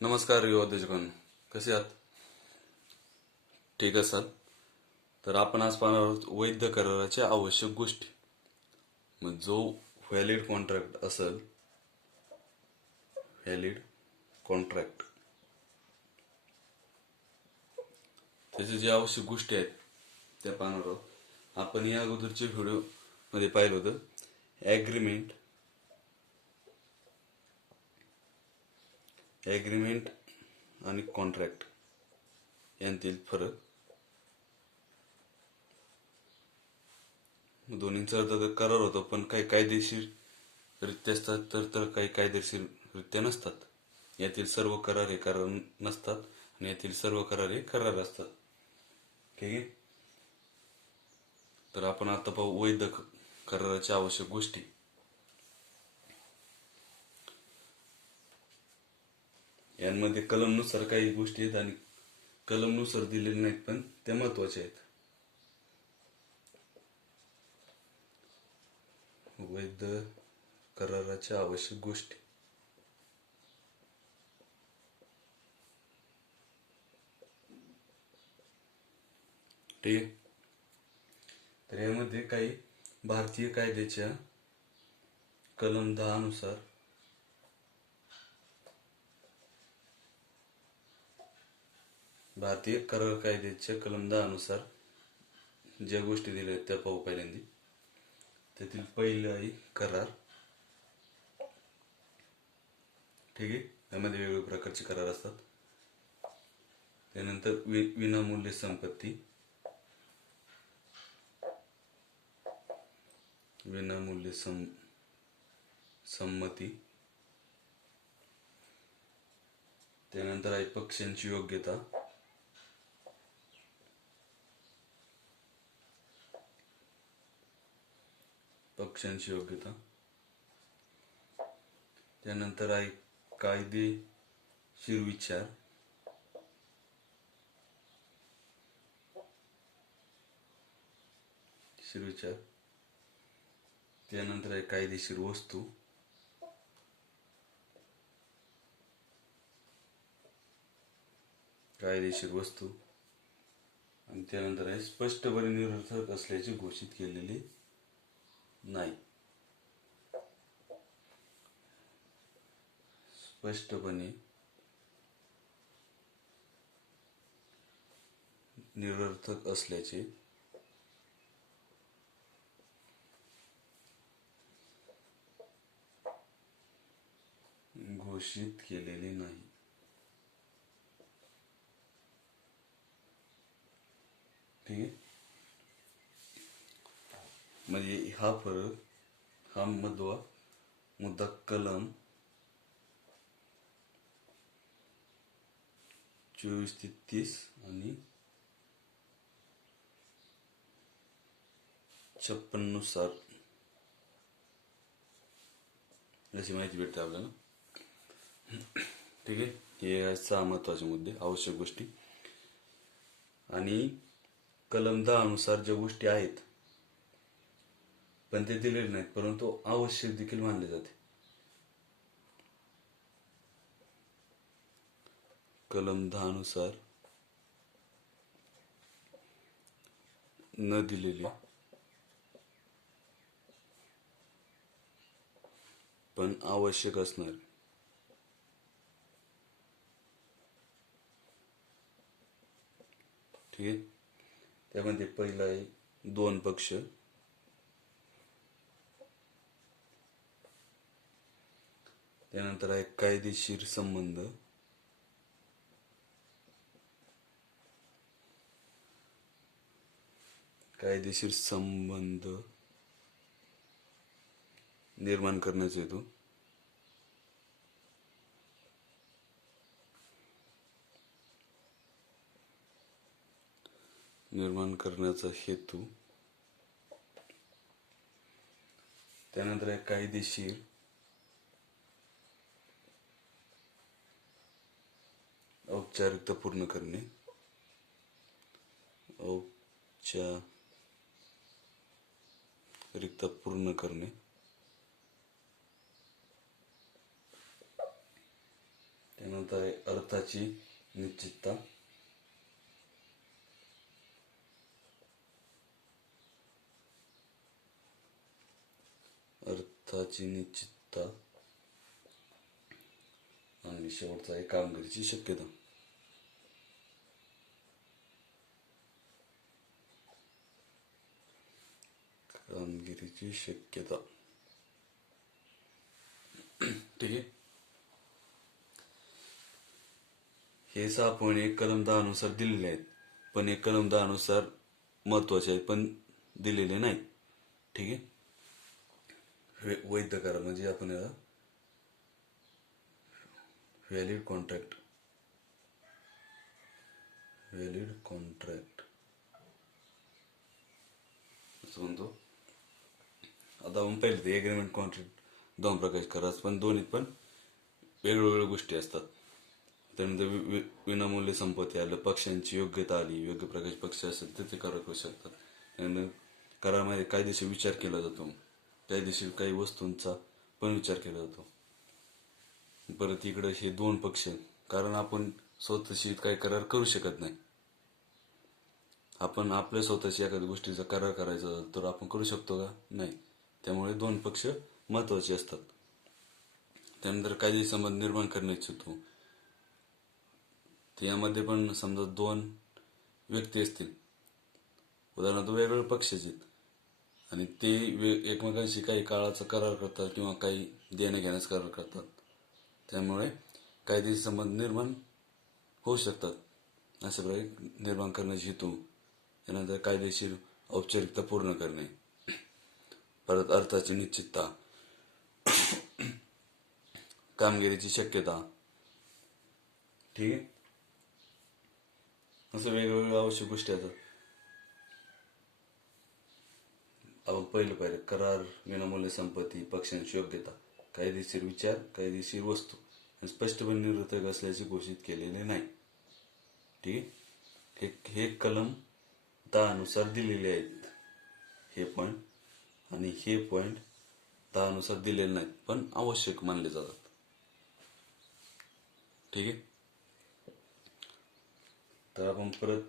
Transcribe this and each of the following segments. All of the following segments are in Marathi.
नमस्कार युवा उद्योजकांनो, कसे आहात? ठीक असाल तर आपण आज पाहणार आहोत वैध कराराच्या आवश्यक गोष्टी. मग जो व्हॅलिड कॉन्ट्रॅक्ट असेल, व्हॅलिड कॉन्ट्रॅक्ट त्याचे जे आवश्यक गोष्टी आहेत त्या पाहणार आहोत. आपण या अगोदरच्या व्हिडिओ मध्ये पाहिलं होतं ॲग्रीमेंट आणि कॉन्ट्रॅक्ट यांतील फरक. दोन्हींचा अर्थ तर करार होतो, पण काही कायदेशीररित्या असतात तर काही कायदेशीररित्या नसतात. यातील सर्व करार हे करार नसतात आणि यातील सर्व करार हे करार असतात. ठीक आहे, तर आपण आता पाहू वैध कराराच्या आवश्यक गोष्टी. यांमध्ये कलमनुसार काही गोष्टी आहेत आणि कलमनुसार दिलेले नाहीत, पण त्या महत्वाच्या आहेत. वैध कराराच्या आवश्यक गोष्टी. ठीक आहे, तर यामध्ये काही भारतीय कायद्याच्या कलम 10 नुसार भारतीय करार कायद्याच्या कलम 10 नुसार ज्या गोष्टी दिल्या आहेत त्या पाहू पहिल्यांदा. त्यातील पहिलं आहे करार. ठीक आहे, त्यामध्ये वेगवेगळ्या प्रकारचे करार असतात. त्यानंतर विनामूल्य संपत्ती, विनामूल्य संमती. त्यानंतर आहे पक्षांची योग्यता, पक्षांची योग्यता. त्यानंतर आहे कायदेशीर विचार, त्यानंतर आहे कायदेशीर वस्तू, आणि त्यानंतर आहे स्पष्टपणे निरर्थक असल्याचे घोषित केलेले नाही. स्पष्टपणे निरर्थक असल्याचे घोषित केलेले नाही. ठीक आहे, म्हणजे हा फरक, हा मुद्दा कलम 24 ते 30 आणि 56 नुसार अशी माहिती भेटते आपल्याला. ठीक आहे, हे 6 महत्वाचे मुद्दे, आवश्यक गोष्टी. आणि कलम 10 नुसार ज्या गोष्टी आहेत पण ते दिलेले नाहीत, परंतु आवश्यक देखील मानले जाते. कलम 10 नुसार न दिलेले पण आवश्यक असणार. ठीक आहे, त्यामध्ये पहिला आहे 2 पक्ष. त्यानंतर आहे कायदेशीर संबंध, निर्माण करण्याचा हेतू. त्यानंतर आहे कायदेशीर औपचारिकता पूर्ण करणे. त्यानंतर आहे अर्थाची निश्चितता. अर्थाची निश्चितता आणि शेवटचा आहे कामगिरीची शक्यता. कामगिरीची शक्यता. ठीक आहे. हे 6 पॉईंट एक कलम 10 नुसार दिलेले आहेत, पण एक कलम 10 नुसार महत्वाचे आहेत पण दिलेले नाहीत. ठीक आहे. वैध करार म्हणजे आपण याला व्हॅलिड कॉन्ट्रॅक्ट असं म्हणतो. आता आपण पाहिलं ते एग्रीमेंट कॉन्ट्रॅक्ट 2 प्रकारचे करार, पण दोन्हीत पण वेगवेगळ्या गोष्टी असतात. त्यानंतर विनामूल्य संपत्ती आलं, पक्षांची योग्यता आली, योग्य प्रकारचे पक्ष असतात ते करार करू शकतात. त्यानंतर करारामध्ये कायदेशीर विचार केला जातो, कायदेशीर काही वस्तूंचा पण विचार केला जातो. परत इकडे हे 2 पक्ष, कारण आपण स्वतःशी काही करार करू शकत नाही. आपण आपल्या स्वतःची एखाद्या गोष्टीचा करार करायचा तर आपण करू शकतो का? नाही. त्यामुळे 2 पक्ष महत्वाचे असतात. त्यानंतर कायदेशीर संबंध निर्माण करणे इच्छितो. यामध्ये पण समजा 2 व्यक्ती असतील, उदाहरणार्थ वेगवेगळे पक्ष आहेत आणि ते एकमेकांशी काही काळाचा करार करतात किंवा काही देण्या घेण्याचा करार करतात. त्यामुळे कायदेशीर संबंध निर्माण होऊ शकतात. अशा प्रकारे निर्माण करण्याचे हेतू. त्यानंतर कायदेशीर औपचारिकता पूर्ण करणे. परत अर्थाची निश्चितता, कामगिरीची शक्यता. ठीक आहे. असं वेगवेगळ्या आवश्यक गोष्टी असतात. आपण पहिलं पाहिलं करार, विनामूल्य संपत्ती, पक्षांची योग्यता, कायदेशीर विचार, कायदेशीर वस्तू आणि स्पष्टपणे निरर्थक असल्याचे घोषित केलेले नाही. ठीक आहे. हे कलम 10 नुसार दिलेले आहेत हे पॉईंट, आणि हे पॉईंट 10 नुसार दिलेले नाहीत पण आवश्यक मानले जातात. ठीक आहे. तर आपण परत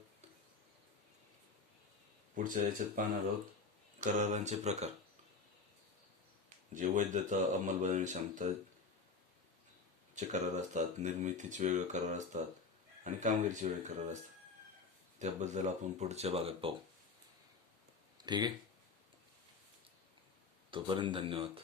पुढच्या याच्यात पाहणार आहोत करारांचे प्रकार, जे वैधता, अंमलबजावणी क्षमताचे करार असतात, निर्मितीचे वेगळे करार असतात आणि कामगिरीचे वेगळे करार असतात. त्याबद्दल आपण पुढच्या भागात पाहू. ठीक आहे. तोपर्यंत धन्यवाद.